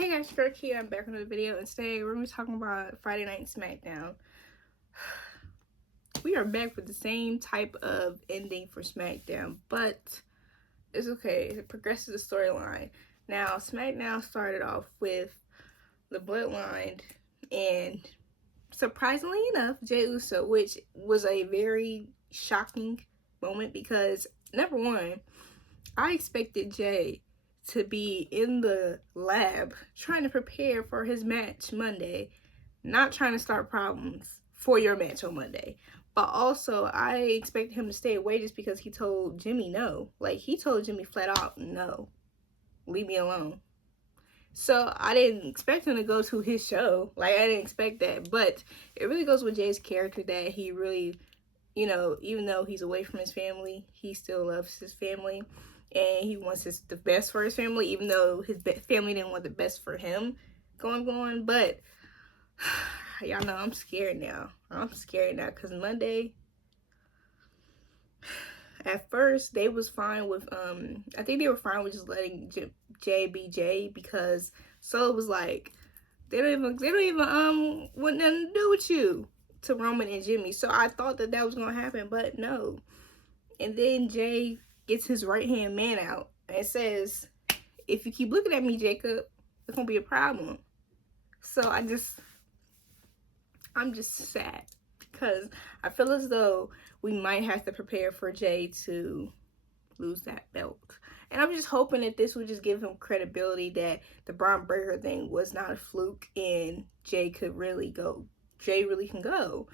Hey guys, Skirt here. I'm back with another video, and today we're going to be talking about Friday Night Smackdown. We are back with the same type of ending for Smackdown, but it's okay. It progresses the storyline. Now, Smackdown started off with the bloodline, and surprisingly enough, Jey Uso, which was a very shocking moment because, number one, I expected Jey to be in the lab trying to prepare for his match Monday, not trying to start problems for your match on Monday. But also, I expected him to stay away just because he told Jimmy no. Like, he told Jimmy flat out, no, leave me alone. So I didn't expect him to go to his show. Like, I didn't expect that. But it really goes with Jey's character that he really, you know, even though he's away from his family, he still loves his family. And he wants the best for his family, even though his family didn't want the best for him going. But y'all know I'm scared now. I'm scared now because Monday, at first they was fine with I think they were fine with just letting Jey be Jey, because Solo was like, they don't even want nothing to do with you, to Roman and Jimmy. So I thought that was gonna happen, but no. And then Jey gets his right hand man out and says, if you keep looking at me, Jacob, it's gonna be a problem. So I'm just sad because I feel as though we might have to prepare for Jey to lose that belt. And I'm just hoping that this would just give him credibility that the Braun Breaker thing was not a fluke and Jey really can go.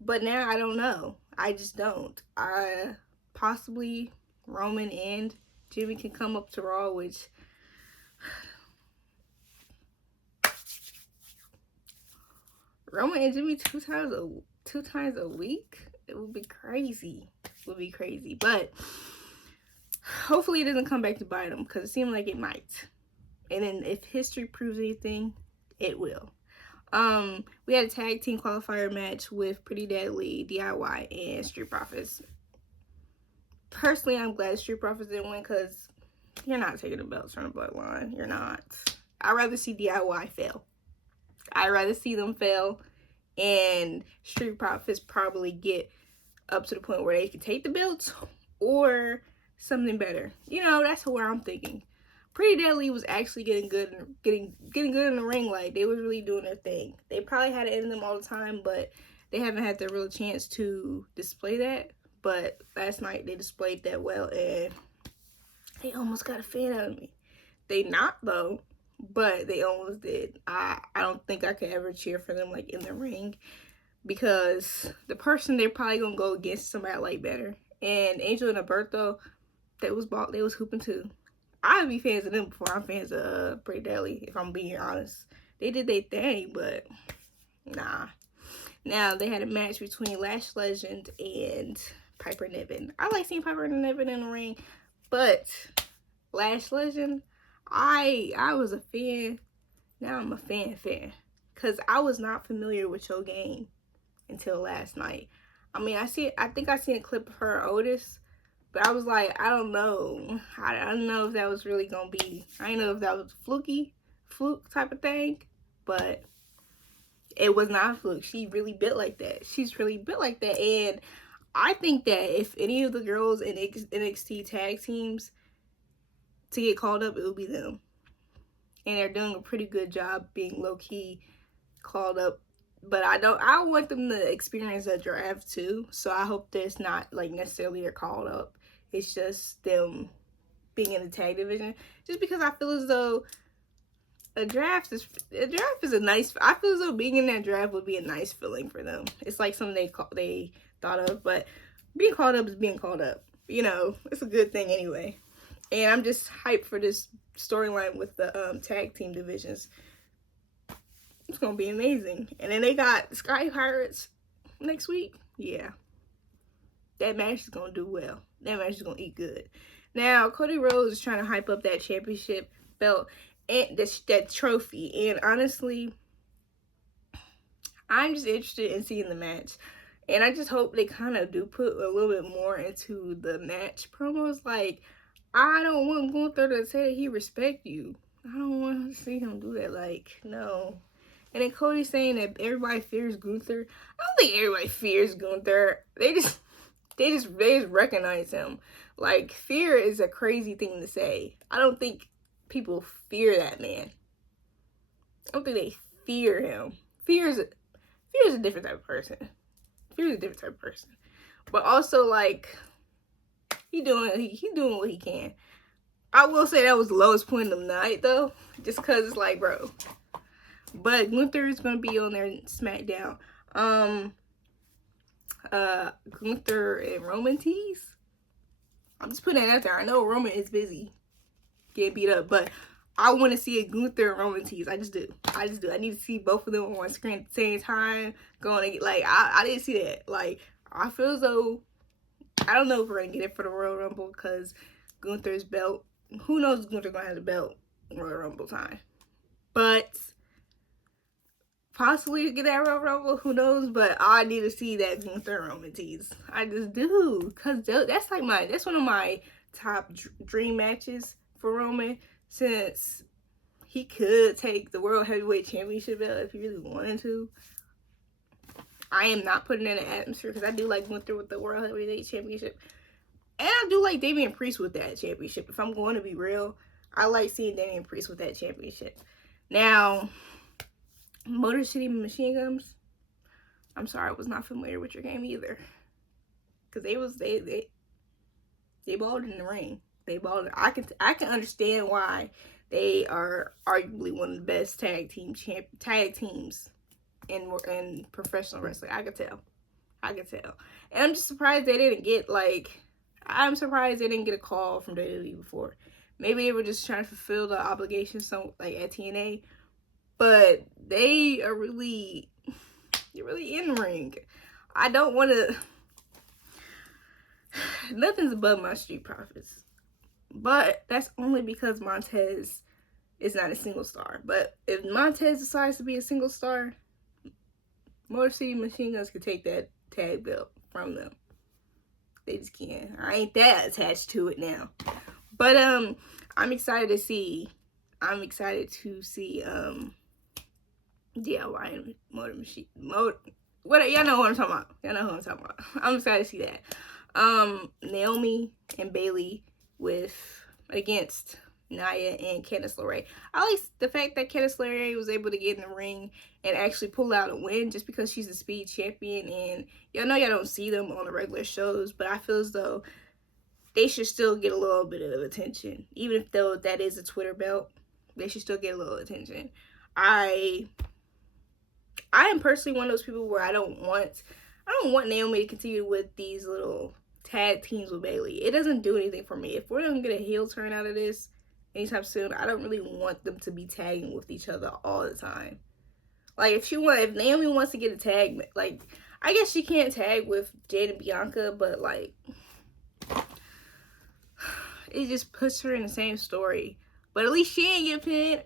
But now I don't know. I just don't. Possibly Roman and Jimmy can come up to Raw, which Roman and Jimmy two times a week, it would be crazy. It would be crazy. But hopefully it doesn't come back to bite them, because it seemed like it might. And then if history proves anything, it will. We had a tag team qualifier match with Pretty Deadly, DIY, and Street Profits. Personally, I'm glad Street Profits didn't win, because you're not taking the belts from the bloodline. You're not. I'd rather see DIY fail. I'd rather see them fail and Street Profits probably get up to the point where they can take the belts or something better. You know, that's where I'm thinking. Pretty Deadly was actually getting good in the ring. Like, they was really doing their thing. They probably had it in them all the time, but they haven't had the real chance to display that. But last night they displayed that well, and they almost got a fan out of me. They not though, but they almost did. I don't think I could ever cheer for them like in the ring, because the person they're probably gonna go against somebody I like better. And Angel and Alberto, they was hooping too. I'd be fans of them before I'm fans of Pretty Deadly, if I'm being honest. They did their thing, but nah. Now they had a match between Lash Legend and Piper Niven. I like seeing Piper Niven in the ring, but Lash Legend, I was a fan. Now I'm a fan. Because I was not familiar with your game until last night. I mean, I think I seen a clip of her RHODES, but I was like, I don't know. I don't know if that was really going to be, I didn't know if that was a fluke type of thing, but it was not a fluke. She really built like that. She's really built like that. And I think that if any of the girls in NXT tag teams to get called up, it would be them. And they're doing a pretty good job being low-key called up. But I want them to experience a draft too. So I hope that it's not like necessarily they're called up. It's just them being in the tag division. Just because I feel as though a draft is a nice, I feel as though being in that draft would be a nice feeling for them. It's like something they thought of, but being called up is being called up. You know, it's a good thing anyway. And I'm just hyped for this storyline with the tag team divisions. It's going to be amazing. And then they got Sky Pirates next week. Yeah. That match is going to do well. That match is going to eat good. Now, Cody Rhodes is trying to hype up that championship belt and that trophy. And honestly, I'm just interested in seeing the match. And I just hope they kind of do put a little bit more into the match promos. Like, I don't want Gunther to say that he respect you. I don't want to see him do it. Like, no. And then CODY saying that everybody fears Gunther. I don't think everybody fears Gunther. They just recognize him. Like, fear is a crazy thing to say. I don't think people fear that man. I don't think they fear him. Fear is a different type of person. Fear is a different type of person. But also, like, he doing what he can. I will say that was the lowest point of the night, though. Just because it's like, bro. But Gunther is going to be on their Smackdown. Gunther and Roman tease. I'm just putting that out there. I know Roman is busy getting beat up, but I want to see a Gunther and Roman tease. I just do. I need to see both of them on one screen at the same time. Going to, like, I didn't see that. Like, I feel as though, I don't know if we're going to get it for the Royal Rumble because Gunther's belt. Who knows if Gunther's going to have the belt in Royal Rumble time. But possibly get that Royal Rumble, who knows? But I need to see that Gunther Roman tease. I just do, cause that's one of my top dream matches for Roman, since he could take the World Heavyweight Championship belt if he really wanted to. I am not putting in an atmosphere because I do like Gunther with the World Heavyweight Championship, and I do like Damian Priest with that championship. If I'm going to be real, I like seeing Damian Priest with that championship. Now, Motor City Machine Guns, I'm sorry, I was not familiar with your game either. Because they balled in the ring. They balled. I can understand why they are arguably one of the best tag teams in professional wrestling. I could tell. And I'm just surprised they didn't get, like, I'm surprised they didn't get a call from WWE before. Maybe they were just trying to fulfill the obligations, like at TNA. But they are really in the ring. I don't want to. Nothing's above my Street Profits. But that's only because Montez is not a single star. But if Montez decides to be a single star, Motor City Machine Guns can take that tag belt from them. They just can't. I ain't that attached to it now. But I'm excited to see. DIY Motor Machine. What, y'all know what I'm talking about. I'm excited to see that. Naomi and Bayley against Nia and Candice LeRae. I like the fact that Candice LeRae was able to get in the ring and actually pull out a win just because she's a speed champion, and y'all know y'all don't see them on the regular shows, but I feel as though they should still get a little bit of attention. Even if though that is a Twitter belt, they should still get a little attention. I am personally one of those people where I don't want Naomi to continue with these little tag teams with Bayley. It doesn't do anything for me. If we're gonna get a heel turn out of this anytime soon, I don't really want them to be tagging with each other all the time. Like, if Naomi wants to get a tag, like, I guess she can't tag with Jade and Bianca, but like, it just puts her in the same story. But at least she ain't get pinned.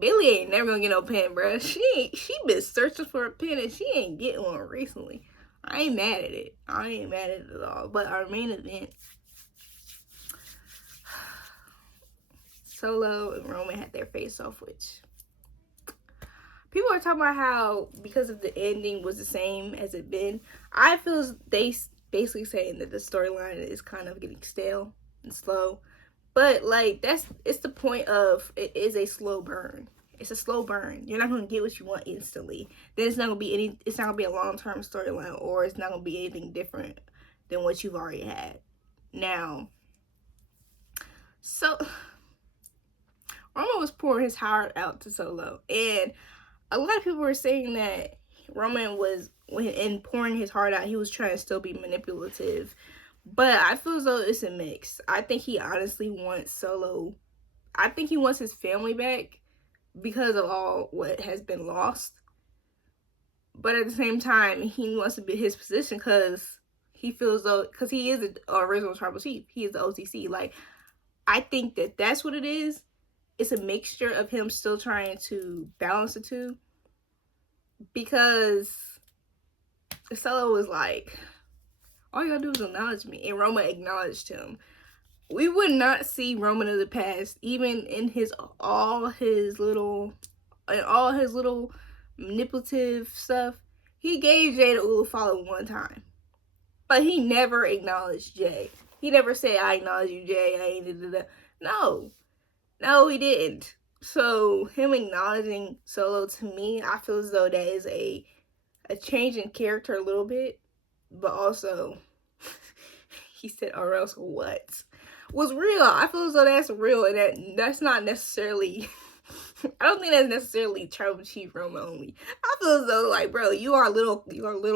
Billy ain't never gonna get no pin, bro. She been searching for a pin and she ain't getting one recently. I ain't mad at it. At all. But our main event, Solo and Roman had their face off, which people are talking about how because of the ending was the same as it been. I feel they basically saying that the storyline is kind of getting stale and slow. But, like, it's the point of, it is a slow burn. It's a slow burn. You're not going to get what you want instantly. Then it's not going to be a long-term storyline, or it's not going to be anything different than what you've already had. Now, so, Roman was pouring his heart out to Solo. And a lot of people were saying that Roman was, in pouring his heart out, he was trying to still be manipulative. But I feel as though it's a mix. I think he honestly wants Solo. I think he wants his family back because of all what has been lost. But at the same time, he wants to be his position because he feels though, because he is the original tribal chief. He is the OTC. Like, I think that that's what it is. It's a mixture of him still trying to balance the two. Because Solo was like, all you gotta do is acknowledge me. And Roma acknowledged him. we would not see Roman of the past, even in all his little manipulative stuff. He gave Jay the Ulu-Follow one time, but he never acknowledged Jay. He never said, "I acknowledge you, Jay." I ain't no, he didn't. So him acknowledging Solo, to me, I feel as though that is a change in character a little bit, but also he said, "Or else what?" was real. I feel as though that's real, and that's not necessarily. I don't think that's necessarily Tribal Chief Roman only. I feel as though, like, bro, you are a little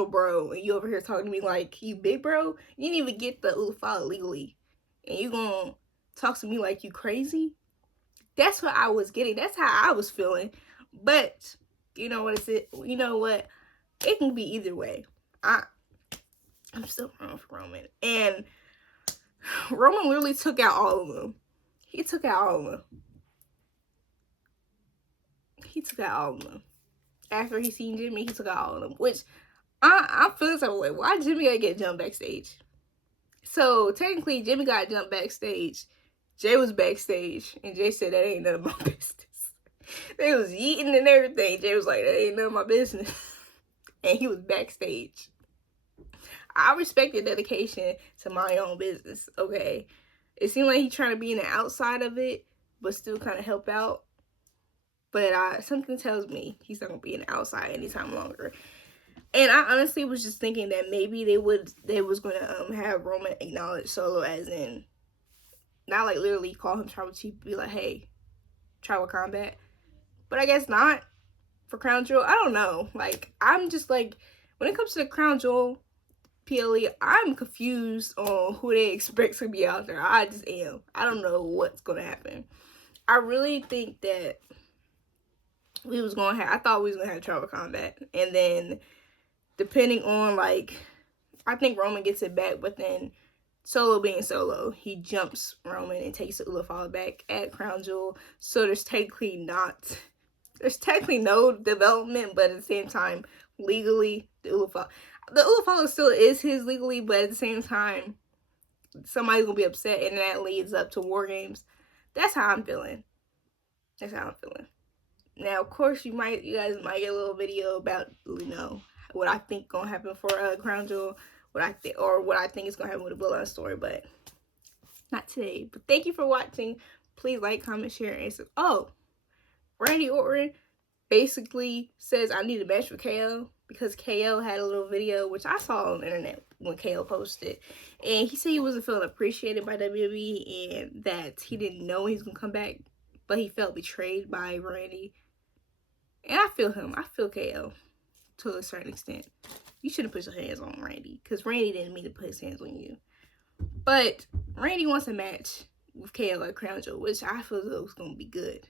bro, and you over here talking to me like you big bro. You didn't even get the Ulu-Follow legally, and you gonna talk to me like you crazy? That's what I was getting. That's how I was feeling. But you know what? You know what? It can be either way. I'm still wrong for Roman, and Roman literally took out all of them. He took out all of them. After he seen Jimmy, he took out all of them. Which I'm feeling some way. Why Jimmy gotta get jumped backstage? So technically, Jimmy got jumped backstage. Jay was backstage, and Jay said that ain't none of my business. They was eating and everything. Jay was like, that ain't none of my business. And he was backstage. I respect the dedication to my own business, okay? It seemed like he's trying to be in the outside of it, but still kind of help out. But something tells me he's not going to be in the outside anytime longer. And I honestly was just thinking that maybe they was going to have Roman acknowledge Solo, as in, not like literally call him Tribal Chief, be like, hey, Tribal Combat. But I guess not for Crown Jewel. I don't know. Like, I'm just like, when it comes to the Crown Jewel PLE, I'm confused on who they expect to be out there. I just am. I don't know what's going to happen. I really think that I thought we was going to have Tribal Combat. And then, depending on, like, I think Roman gets it back, but then Solo being Solo, he jumps Roman and takes the Ulu-Follow back at Crown Jewel. So there's technically no development, but at the same time, legally, the Ulu-Follow still is his legally, but at the same time, somebody's gonna be upset, and that leads up to War Games. That's how I'm feeling. Now, of course, you guys might get a little video about, you know, what I think gonna happen for Crown Jewel, what I think is gonna happen with the Bloodline story, but not today. But thank you for watching. Please like, comment, share, and Randy Orton basically says I need a match with KO because KO had a little video, which I saw on the internet when KO posted, and he said he wasn't feeling appreciated by WWE and that he didn't know he was gonna come back, but he felt betrayed by Randy. And I feel him. I feel KO to a certain extent. You shouldn't put your hands on Randy because Randy didn't mean to put his hands on you. But Randy wants a match with KO at Crown Jewel, which I feel as though it's going to be good.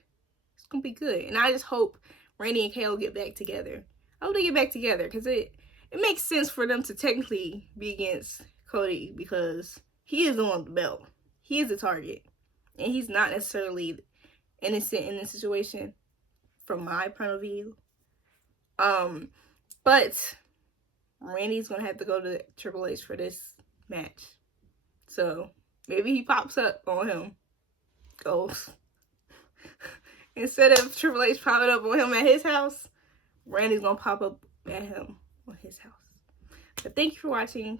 It's going to be good. And I just hope Randy and KO get back together. I hope they get back together because it makes sense for them to technically be against Cody because he is the one with the belt. He is the target. And he's not necessarily innocent in this situation from my point of view. But Randy's going to have to go to Triple H for this match. So maybe he pops up on him. Goes. Instead of Triple H popping up on him at his house, Randy's going to pop up at him on his house. But thank you for watching.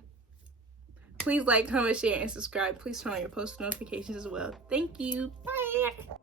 Please like, comment, share, and subscribe. Please turn on your post notifications as well. Thank you. Bye.